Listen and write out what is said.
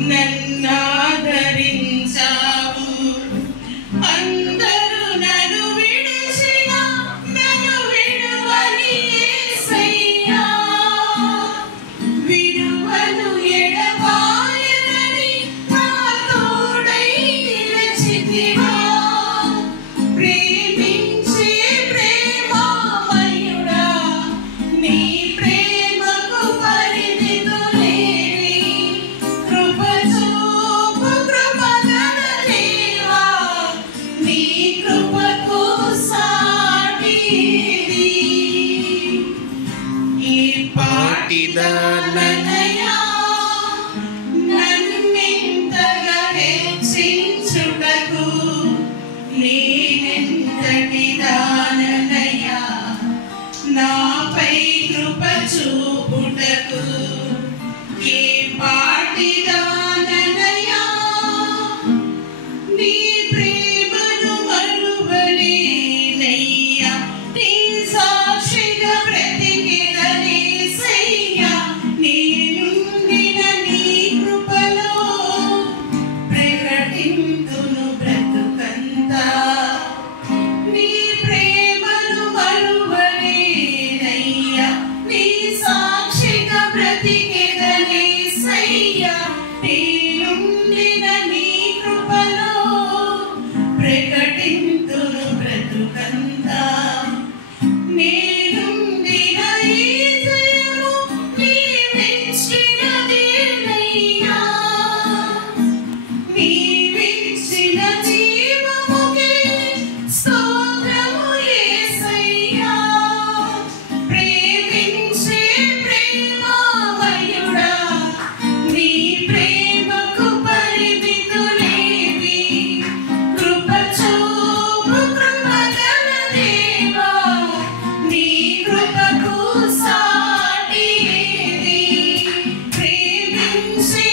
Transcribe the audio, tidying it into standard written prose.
నన్నాదరించావు. అందరూ నన్ను విడిచినా నన్ను విడువని యేసయ్యా. విడువను ఎడబాయనని నా తోడై నిలిచితివా. ప్రేమించే ప్రేమామయుడా, నీ ప్రేమకు పరిమితులేవి. కృప చూపు కృపగల దేవా, నీ కృపకు సాటిది. ఈ పాటిదాననయా నన్నింతగా హెచ్చించుటకు, నేనెంతటి దాననయా నాపై కృప చూపుటకు. ఏ పాటిదాననయా నీ ప్రేమను మరువలేనయ్యా. నీ సాక్షిగా బ్రతికెదనేసయ్యా. నేనుండిన నీ కృపలో ప్రకటింతును బ్రతుకంతా. నీ ప్రేమను మరువలేనయ్యా. నీ సాక్షిగా బ్రతికెదనేసయ్యా. నేనుండిన నీ కృపలో ప్రకటింతును బ్రతుకంతా. నేనుండిన ఈ జయము నీవిచ్చినదేనయ్యా. నీవిచ్చిన జీవముకే స్తోత్రము యేసయ్యా. ప్రేమించే ప్రేమామయుడా, నీ ప్రేమకు పరిమితులేవి. కృప చూపు కృపగల దేవా, నీ కృపకు సాటి ఏది. ప్రేమించే